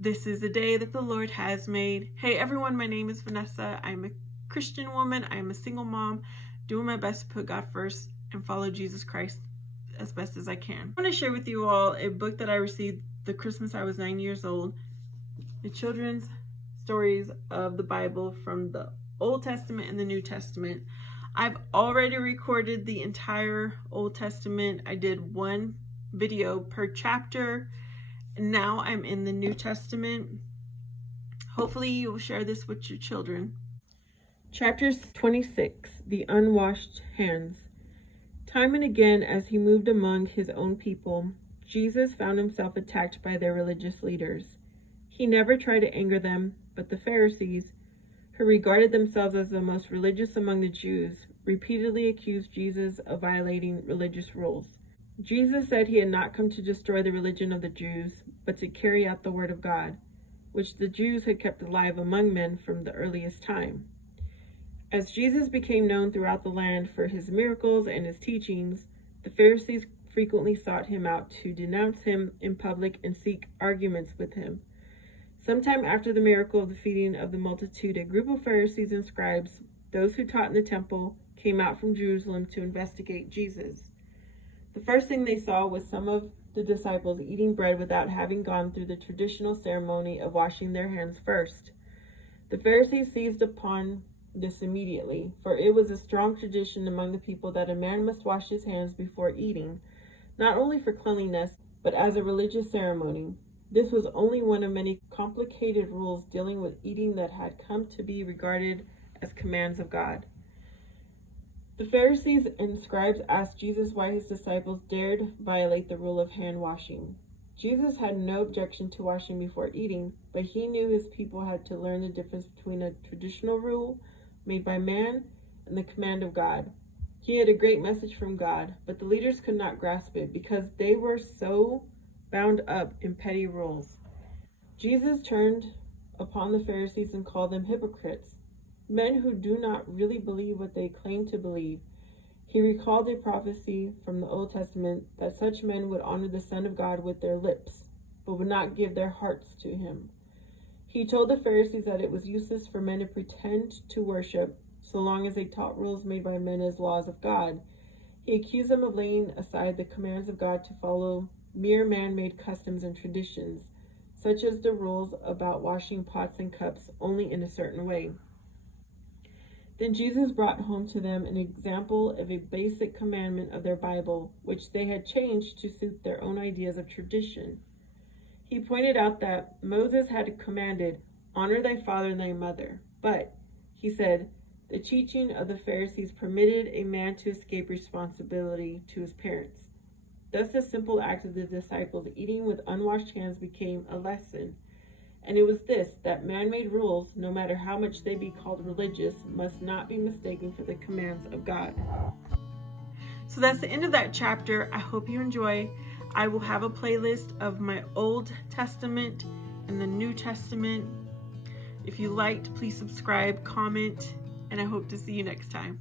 This is the day that the Lord has made. Hey everyone, my name is Vanessa. I'm a Christian woman. I'm a single mom, doing my best to put God first and follow Jesus Christ as best as I can. I want to share with you all a book that I received the Christmas I was 9 years old. The children's stories of the Bible from the Old Testament and the New Testament. I've already recorded the entire Old Testament. I did one video per chapter. Now I'm in the New Testament. Hopefully you will share this with your children. Chapter 26, The Unwashed Hands. Time and again, as he moved among his own people, Jesus found himself attacked by their religious leaders. He never tried to anger them, but the Pharisees, who regarded themselves as the most religious among the Jews, repeatedly accused Jesus of violating religious rules. Jesus said he had not come to destroy the religion of the Jews, but to carry out the word of God, which the Jews had kept alive among men from the earliest time. As Jesus became known throughout the land for his miracles and his teachings, the Pharisees frequently sought him out to denounce him in public and seek arguments with him. Sometime after the miracle of the feeding of the multitude, a group of Pharisees and scribes, those who taught in the temple, came out from Jerusalem to investigate Jesus. The first thing they saw was some of the disciples eating bread without having gone through the traditional ceremony of washing their hands first. The Pharisees seized upon this immediately, for it was a strong tradition among the people that a man must wash his hands before eating, not only for cleanliness, but as a religious ceremony. This was only one of many complicated rules dealing with eating that had come to be regarded as commands of God. The Pharisees and scribes asked Jesus why his disciples dared violate the rule of hand washing. Jesus had no objection to washing before eating, but he knew his people had to learn the difference between a traditional rule made by man and the command of God. He had a great message from God, but the leaders could not grasp it because they were so bound up in petty rules. Jesus turned upon the Pharisees and called them hypocrites, men who do not really believe what they claim to believe. He recalled a prophecy from the Old Testament that such men would honor the Son of God with their lips, but would not give their hearts to him. He told the Pharisees that it was useless for men to pretend to worship so long as they taught rules made by men as laws of God. He accused them of laying aside the commands of God to follow mere man-made customs and traditions, such as the rules about washing pots and cups only in a certain way. Then Jesus brought home to them an example of a basic commandment of their Bible, which they had changed to suit their own ideas of tradition. He pointed out that Moses had commanded, "Honor thy father and thy mother," but, he said, the teaching of the Pharisees permitted a man to escape responsibility to his parents. Thus the simple act of the disciples eating with unwashed hands became a lesson. And it was this, that man-made rules, no matter how much they be called religious, must not be mistaken for the commands of God. So that's the end of that chapter. I hope you enjoy. I will have a playlist of my Old Testament and the New Testament. If you liked, please subscribe, comment, and I hope to see you next time.